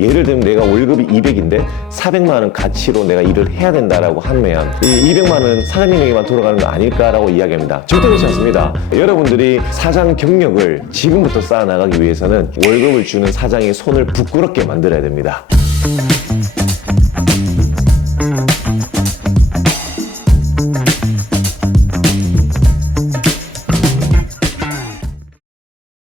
예를 들면 내가 월급이 200인데 400만 원 가치로 내가 일을 해야 된다라고 하면 이 200만 원 사장님에게만 돌아가는 거 아닐까라고 이야기합니다. 절대 그렇지 않습니다. 여러분들이 사장 경력을 지금부터 쌓아나가기 위해서는 월급을 주는 사장의 손을 부끄럽게 만들어야 됩니다.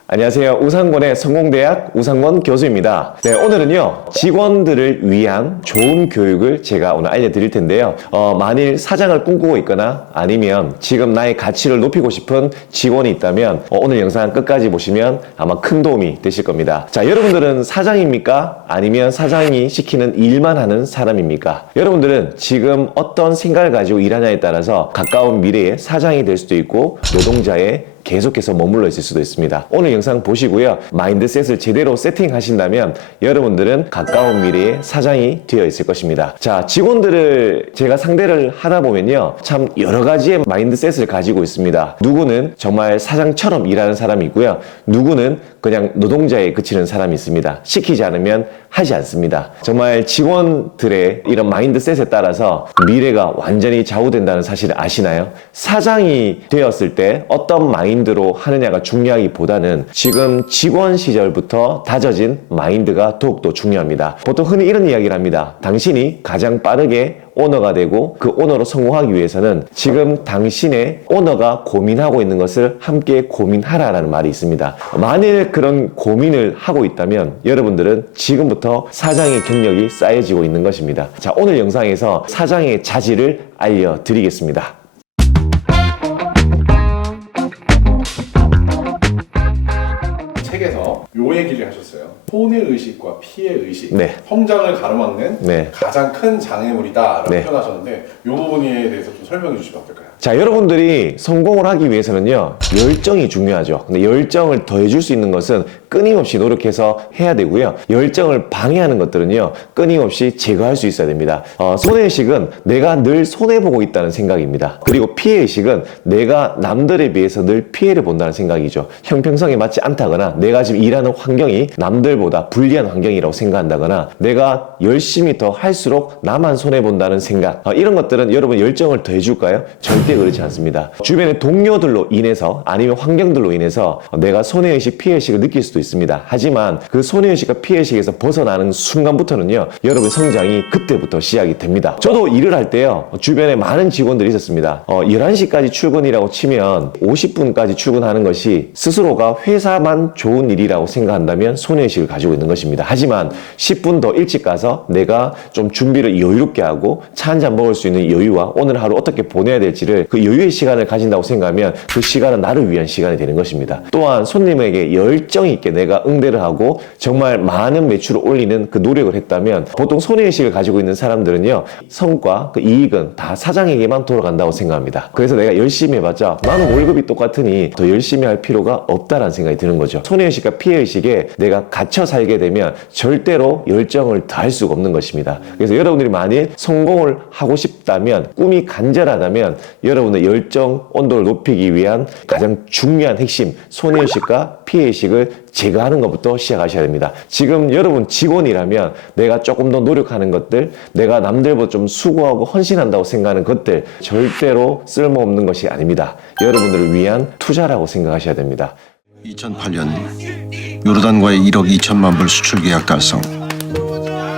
안녕하세요. 우상권의 성공대학 우상권 교수입니다. 네, 오늘은요, 직원들을 위한 좋은 교육을 제가 오늘 알려드릴 텐데요. 만일 사장을 꿈꾸고 있거나 아니면 지금 나의 가치를 높이고 싶은 직원이 있다면 오늘 영상 끝까지 보시면 아마 큰 도움이 되실 겁니다. 자, 여러분들은 사장입니까? 아니면 사장이 시키는 일만 하는 사람입니까? 여러분들은 지금 어떤 생각을 가지고 일하냐에 따라서 가까운 미래에 사장이 될 수도 있고 노동자의 계속해서 머물러 있을 수도 있습니다. 오늘 영상 보시고요. 마인드셋을 제대로 세팅하신다면 여러분들은 가까운 미래에 사장이 되어 있을 것입니다. 자, 직원들을 제가 상대를 하다 보면요. 참 여러 가지의 마인드셋을 가지고 있습니다. 누구는 정말 사장처럼 일하는 사람이 있고요. 누구는 그냥 노동자에 그치는 사람이 있습니다. 시키지 않으면 하지 않습니다. 정말 직원들의 이런 마인드셋에 따라서 미래가 완전히 좌우된다는 사실을 아시나요? 사장이 되었을 때 어떤 마인드로 하느냐가 중요하기보다는 지금 직원 시절부터 다져진 마인드가 더욱더 중요합니다. 보통 흔히 이런 이야기를 합니다. 당신이 가장 빠르게 오너가 되고 그 오너로 성공하기 위해서는 지금 당신의 오너가 고민하고 있는 것을 함께 고민하라라는 말이 있습니다. 만일 그런 고민을 하고 있다면 여러분들은 지금부터 사장의 경력이 쌓여지고 있는 것입니다. 자, 오늘 영상에서 사장의 자질을 알려드리겠습니다. 책에서 요 얘기를 하셨어요. 손해의식과 피해의식, 네. 성장을 가로막는 네. 가장 큰 장애물이다라고 네. 표현하셨는데 이 부분에 대해서 좀 설명해 주시면 어떨까요? 자, 여러분들이 성공을 하기 위해서는요, 열정이 중요하죠. 근데 열정을 더해줄 수 있는 것은 끊임없이 노력해서 해야 되고요. 열정을 방해하는 것들은요, 끊임없이 제거할 수 있어야 됩니다. 손해의식은 내가 늘 손해보고 있다는 생각입니다. 그리고 피해의식은 내가 남들에 비해서 늘 피해를 본다는 생각이죠. 형평성에 맞지 않다거나 내가 지금 일하는 환경이 남들보다 불리한 환경이라고 생각한다거나 내가 열심히 더 할수록 나만 손해본다는 생각, 이런 것들은 여러분 열정을 더해줄까요? 절대 그렇지 않습니다. 주변의 동료들로 인해서 아니면 환경들로 인해서 내가 손해의식, 피해의식을 느낄 수도 있습니다. 하지만 그 손해의식과 피해의식에서 벗어나는 순간부터는요, 여러분 성장이 그때부터 시작이 됩니다. 저도 일을 할 때요, 주변에 많은 직원들이 있었습니다. 11시까지 출근이라고 치면 50분까지 출근하는 것이 스스로가 회사만 좋은 일이라고 생각한다면 손해의식을 가지고 있는 것입니다. 하지만 10분 더 일찍 가서 내가 좀 준비를 여유롭게 하고 차 한잔 먹을 수 있는 여유와 오늘 하루 어떻게 보내야 될지를 그 여유의 시간을 가진다고 생각하면 그 시간은 나를 위한 시간이 되는 것입니다. 또한 손님에게 열정 있게 내가 응대를 하고 정말 많은 매출을 올리는 그 노력을 했다면 보통 손해의식을 가지고 있는 사람들은요, 성과, 그 이익은 다 사장에게만 돌아간다고 생각합니다. 그래서 내가 열심히 해봤자 나는 월급이 똑같으니 더 열심히 할 필요가 없다라는 생각이 드는 거죠. 손해의식과 피해의식에 내가 갇혀 살게 되면 절대로 열정을 더할 수가 없는 것입니다. 그래서 여러분들이 만일 성공을 하고 싶다면, 꿈이 간절하다면 여러분의 열정 온도를 높이기 위한 가장 중요한 핵심, 손해의식과 피해의식을 제거하는 것부터 시작하셔야 됩니다. 지금 여러분 직원이라면 내가 조금 더 노력하는 것들, 내가 남들보다 좀 수고하고 헌신한다고 생각하는 것들 절대로 쓸모없는 것이 아닙니다. 여러분들을 위한 투자라고 생각하셔야 됩니다. 2008년 요르단과의 1억 2천만 불 수출 계약 달성.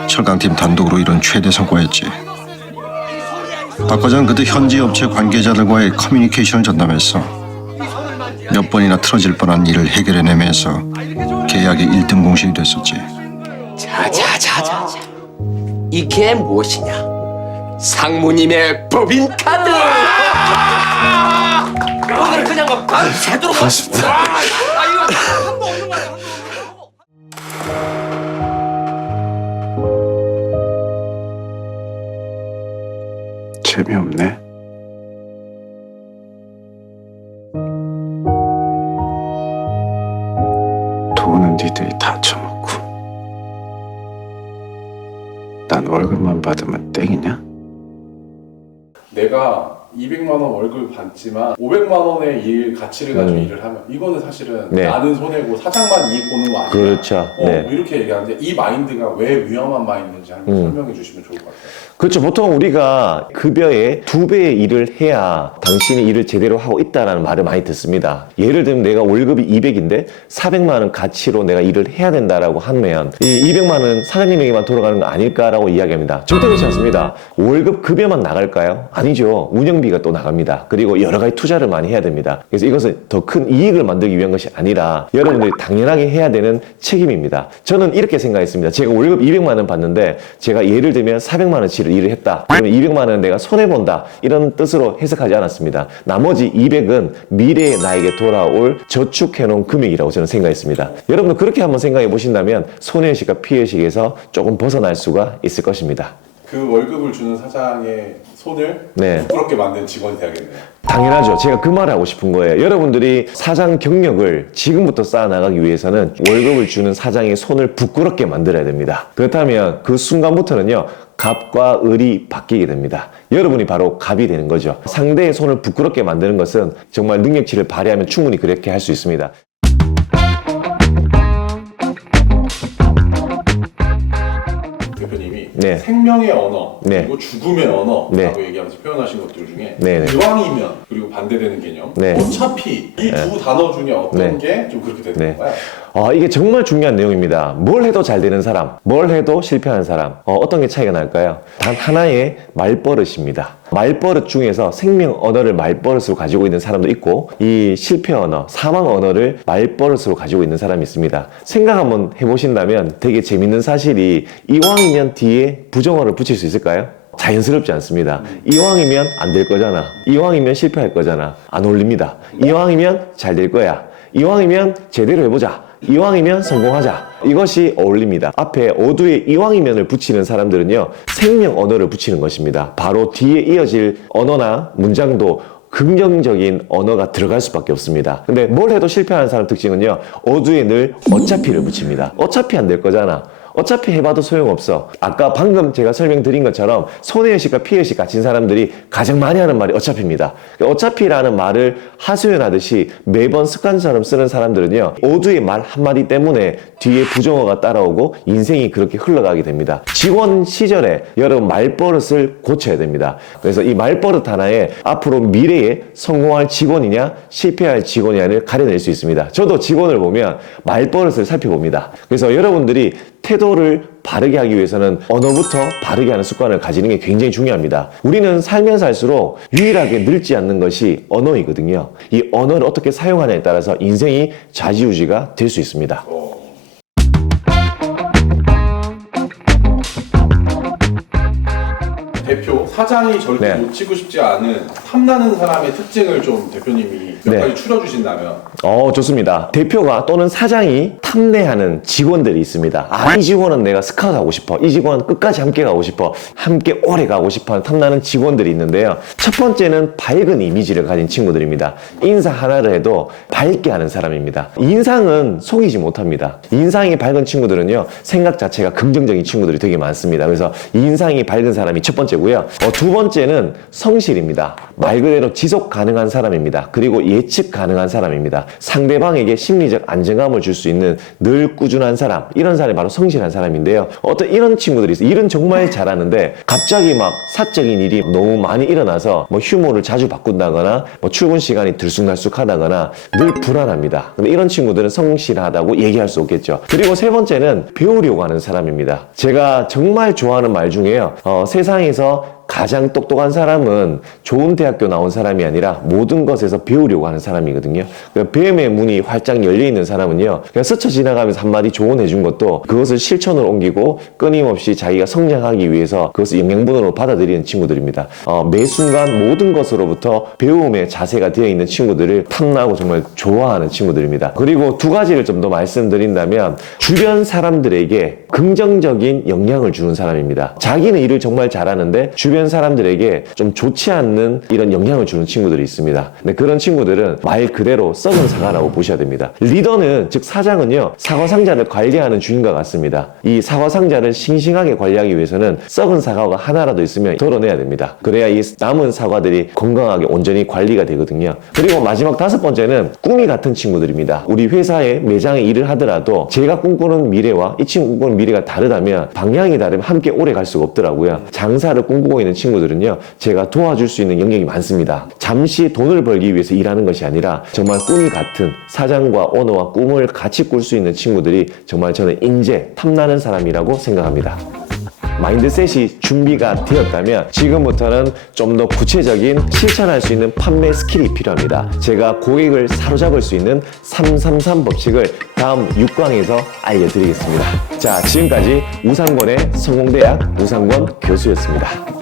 철강팀 단독으로 이룬 최대 성과였지. 박 과장은 그때 현지 업체 관계자들과의 커뮤니케이션을 전담했어. 몇 번이나 틀어질 뻔한 일을 해결해내면서 계약의 1등 공신이 됐었지. 자자자자자, 이게 무엇이냐? 상무님의 법인카드! 오늘 그냥 막 밤새도록 맞습니다. 이거 한번 없는 거야. 재미없네. 돈은 니들이 다 처먹고 난 월급만 받으면 땡이냐? 내가 200만 원 월급을 받지만 500만 원의 일 가치를 가지고 일을 하면 이거는 사실은 네. 나는 손해고 사장만 이익 보는 거 아니야. 그렇죠. 네. 이렇게 얘기하는데 이 마인드가 왜 위험한 마인드인지 한번 설명해 주시면 좋을 것 같아요. 그렇죠. 보통 우리가 급여의 2배의 일을 해야 당신이 일을 제대로 하고 있다는 말을 많이 듣습니다. 예를 들면 내가 월급이 200인데 400만 원 가치로 내가 일을 해야 된다라고 하면 이 200만 원 사장님에게만 돌아가는 거 아닐까라고 이야기합니다. 절대 그렇지 않습니다. 월급 급여만 나갈까요? 아니죠. 운영비가 또 나갑니다. 그리고 여러 가지 투자를 많이 해야 됩니다. 그래서 이것은 더 큰 이익을 만들기 위한 것이 아니라 여러분들이 당연하게 해야 되는 책임입니다. 저는 이렇게 생각했습니다. 제가 월급 200만 원 받는데 제가 예를 들면 400만 원치를 일을 했다. 그러면 200만 원 내가 손해본다. 이런 뜻으로 해석하지 않았습니다. 나머지 200은 미래에 나에게 돌아올 저축해놓은 금액이라고 저는 생각했습니다. 여러분도 그렇게 한번 생각해 보신다면 손해의식과 피해의식에서 조금 벗어날 수가 있을 것입니다. 그 월급을 주는 사장의 손을 네. 부끄럽게 만든 직원이 돼야겠네요. 당연하죠. 제가 그 말을 하고 싶은 거예요. 여러분들이 사장 경력을 지금부터 쌓아나가기 위해서는 월급을 주는 사장의 손을 부끄럽게 만들어야 됩니다. 그렇다면 그 순간부터는요, 갑과 을이 바뀌게 됩니다. 여러분이 바로 갑이 되는 거죠. 상대의 손을 부끄럽게 만드는 것은 정말 능력치를 발휘하면 충분히 그렇게 할 수 있습니다. 대표님이 네. 생명의 언어 네. 그리고 죽음의 언어라고 네. 얘기하면서 표현하신 것들 중에 네, 네. 이왕이면 그리고 반대되는 개념 네. 어차피 이 두 단어 중에 어떤 네. 게 좀 그렇게 되는 네. 건가요? 이게 정말 중요한 내용입니다. 뭘 해도 잘 되는 사람, 뭘 해도 실패하는 사람, 어떤 게 차이가 날까요? 단 하나의 말버릇입니다. 말버릇 중에서 생명 언어를 말버릇으로 가지고 있는 사람도 있고, 이 실패 언어, 사망 언어를 말버릇으로 가지고 있는 사람이 있습니다. 생각 한번 해보신다면 되게 재밌는 사실이, 이왕이면 뒤에 부정어를 붙일 수 있을까요? 자연스럽지 않습니다. 이왕이면 안 될 거잖아. 이왕이면 실패할 거잖아. 안 어울립니다. 이왕이면 잘 될 거야. 이왕이면 제대로 해보자. 이왕이면 성공하자. 이것이 어울립니다. 앞에 어두의 이왕이면을 붙이는 사람들은요, 생명 언어를 붙이는 것입니다. 바로 뒤에 이어질 언어나 문장도 긍정적인 언어가 들어갈 수밖에 없습니다. 근데 뭘 해도 실패하는 사람 특징은요, 어두에 늘 어차피를 붙입니다. 어차피 안 될 거잖아. 어차피 해봐도 소용없어. 아까 방금 제가 설명드린 것처럼 손해의식과 피해의식 가진 사람들이 가장 많이 하는 말이 어차피입니다. 어차피라는 말을 하소연하듯이 매번 습관처럼 쓰는 사람들은요, 어두의 말 한마디 때문에 뒤에 부정어가 따라오고 인생이 그렇게 흘러가게 됩니다. 직원 시절에 여러분 말버릇을 고쳐야 됩니다. 그래서 이 말버릇 하나에 앞으로 미래에 성공할 직원이냐 실패할 직원이냐를 가려낼 수 있습니다. 저도 직원을 보면 말버릇을 살펴봅니다. 그래서 여러분들이 태도를 바르게 하기 위해서는 언어부터 바르게 하는 습관을 가지는 게 굉장히 중요합니다. 우리는 살면서 할수록 유일하게 늙지 않는 것이 언어이거든요. 이 언어를 어떻게 사용하냐에 따라서 인생이 좌지우지가 될 수 있습니다. 대표, 사장이 절대 네. 놓치고 싶지 않은 탐나는 사람의 특징을 좀 대표님이 몇 네. 가지 추려주신다면. 좋습니다. 대표가 또는 사장이 탐내하는 직원들이 있습니다. 이 직원은 내가 스카우트 하고 싶어. 이 직원은 끝까지 함께 가고 싶어. 함께 오래 가고 싶어 하는 탐나는 직원들이 있는데요. 첫 번째는 밝은 이미지를 가진 친구들입니다. 인사 하나를 해도 밝게 하는 사람입니다. 인상은 속이지 못합니다. 인상이 밝은 친구들은요, 생각 자체가 긍정적인 친구들이 되게 많습니다. 그래서 인상이 밝은 사람이 첫 번째고요. 두 번째는 성실입니다. 말 그대로 지속 가능한 사람입니다. 그리고 예측 가능한 사람입니다. 상대방에게 심리적 안정감을 줄 수 있는 늘 꾸준한 사람, 이런 사람이 바로 성실한 사람인데요. 어떤 이런 친구들이 있어요. 일은 정말 잘하는데 갑자기 막 사적인 일이 너무 많이 일어나서 뭐 휴무를 자주 바꾼다거나 뭐 출근 시간이 들쑥날쑥하다거나 늘 불안합니다. 근데 이런 친구들은 성실하다고 얘기할 수 없겠죠. 그리고 세 번째는 배우려고 하는 사람입니다. 제가 정말 좋아하는 말 중에요, 세상에서 가장 똑똑한 사람은 좋은 대학교 나온 사람이 아니라 모든 것에서 배우려고 하는 사람이거든요. 뱀의 문이 활짝 열려있는 사람은요, 그냥 스쳐 지나가면서 한마디 조언해준 것도 그것을 실천으로 옮기고 끊임없이 자기가 성장하기 위해서 그것을 영양분으로 받아들이는 친구들입니다. 매 순간 모든 것으로부터 배움의 자세가 되어 있는 친구들을 탐나고 정말 좋아하는 친구들입니다. 그리고 두 가지를 좀 더 말씀드린다면, 주변 사람들에게 긍정적인 영향을 주는 사람입니다. 자기는 일을 정말 잘하는데 주변 주변 사람들에게 좀 좋지 않는 이런 영향을 주는 친구들이 있습니다. 근데 그런 친구들은 말 그대로 썩은 사과라고 보셔야 됩니다. 리더는, 즉 사장은요, 사과 상자를 관리하는 주인과 같습니다. 이 사과 상자를 싱싱하게 관리하기 위해서는 썩은 사과가 하나라도 있으면 덜어내야 됩니다. 그래야 이 남은 사과들이 건강하게 온전히 관리가 되거든요. 그리고 마지막 5번째는 꿈이 같은 친구들입니다. 우리 회사에 매장에 일을 하더라도 제가 꿈꾸는 미래와 이 친구 꿈꾸는 미래가 다르다면, 방향이 다르면 함께 오래 갈 수가 없더라고요. 장사를 꿈꾸고 있는 친구들은요, 제가 도와줄 수 있는 영역이 많습니다. 잠시 돈을 벌기 위해서 일하는 것이 아니라 정말 꿈이 같은 사장과 오너와 꿈을 같이 꿀 수 있는 친구들이 정말 저는 인재, 탐나는 사람이라고 생각합니다. 마인드셋이 준비가 되었다면 지금부터는 좀 더 구체적인 실천할 수 있는 판매 스킬이 필요합니다. 제가 고객을 사로잡을 수 있는 333 법칙을 다음 6강에서 알려드리겠습니다. 자, 지금까지 우상권의 성공대학 우상권 교수였습니다.